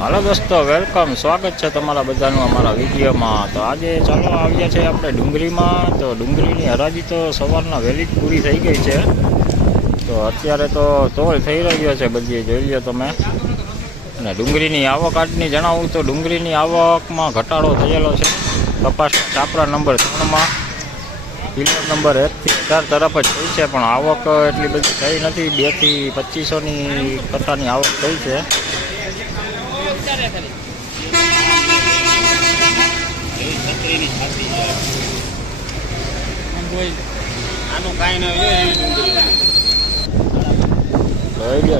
હાલો દોસ્તો, વેલકમ, સ્વાગત છે તમારા બધાનું અમારા વિડીયોમાં। તો આજે ચાલો આવ્યા છે આપણે ડુંગળીમાં। તો ડુંગળીની હરાજી તો સવારના વહેલી જ પૂરી થઈ ગઈ છે। તો અત્યારે તો તોલ થઈ રહ્યો છે બધી, જોઈ લો તમે। અને ડુંગળીની આવક આજની જણાવું તો ડુંગળીની આવકમાં ઘટાડો થયેલો છે। કપાસ ચાપરા નંબર 3માં કિલો નંબર 1 થી 4 તરફ જ થઈ છે, પણ આવક એટલી બધી થઈ નથી। 2 થી 2500ની કટ્ટાની આવક થઈ છે।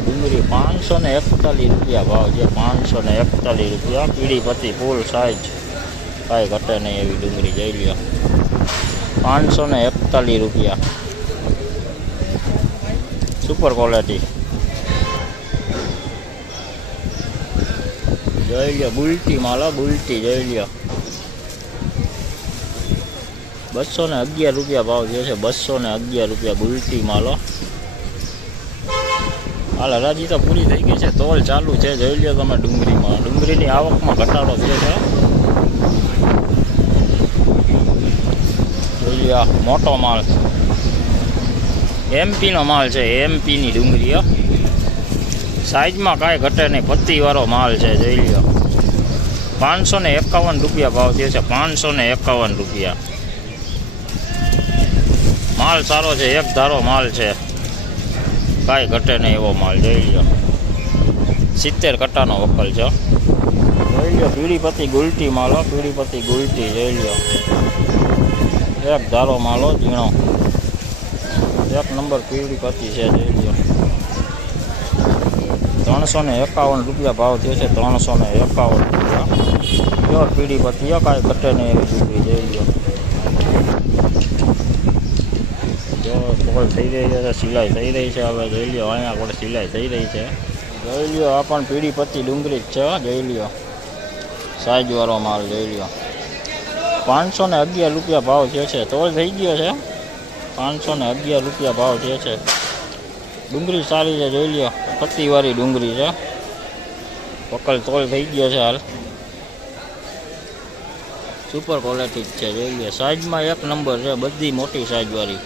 ડુંગળી 541 રૂપિયા ભાવ છે। 541 રૂપિયા પીળી પત્તી ફૂલ સાઈઝ, કાંઈ ઘટે નહીં એવી ડુંગળી જોઈ લ્યો। 541 રૂપિયા સુપર ક્વોલિટી જોઈ લ્યો। બુલટી માલ, બુલટી જોઈ લ્યો। 211 રૂપિયા ભાવ જે છે, 211 રૂપિયા બુલટી માલો। હાલ હરાજી તો પૂરી થઈ ગઈ છે, તોલ ચાલુ છે, જોઈ લ્યો તમે। ડુંગળીમાં ડુંગળીની આવકમાં ઘટાડો થયો છે, જોઈ લ્યો। મોટો માલ એમપીનો માલ છે, એમપીની ડુંગળી સાઈઝમાં કાંઈ ઘટે નહીં, પત્તીવાળો માલ છે, જોઈ લ્યો। 551 રૂપિયા ભાવ થયો છે, 551 રૂપિયા। માલ સારો છે, એક ધારો માલ છે, કાંઈ ઘટે નહીં એવો માલ, જોઈ લ્યો। 70 કટ્ટાનો વકલ છે, જોઈ લ્યો। પીળી પત્તી ગુલટી માલો, પીળી પત્તી ગુલટી જોઈ લ્યો। એક ધારો માલો ઝીણો, 1 નંબર પીળી પત્તી છે, જોઈ લ્યો। 351 રૂપિયા ભાવ થયો છે, 351 રૂપિયા પ્યોર પીળી પત્તી, કાંઈ ઘટે નહીં એવી ડુંગળી જોઈ લ્યો। જો કોલ થઈ રહી છે, સિલાઈ થઈ રહી છે, હવે જોઈ લ્યો। અહીંયા આપણે સિલાઈ થઈ રહી છે, જોઈ લ્યો। આ પણ પીળી પત્તી ડુંગળી જ છે, જોઈ લ્યો। સાઈઝવાળો માલ જોઈ લ્યો। 511 રૂપિયા ભાવ થયો છે, તોલ થઈ ગયો છે। 511 રૂપિયા ભાવ થયો છે, ડુંગળી સારી છે, જોઈ લ્યો। પત્તીવાળી ડુંગળી છે, વકલ તોલ થઈ ગયો છે હાલ, સુપર ક્વોલિટી છે, જોઈ લ્યો। સાઈઝમાં 1 નંબર છે, બધી મોટી સાઈઝવાળી।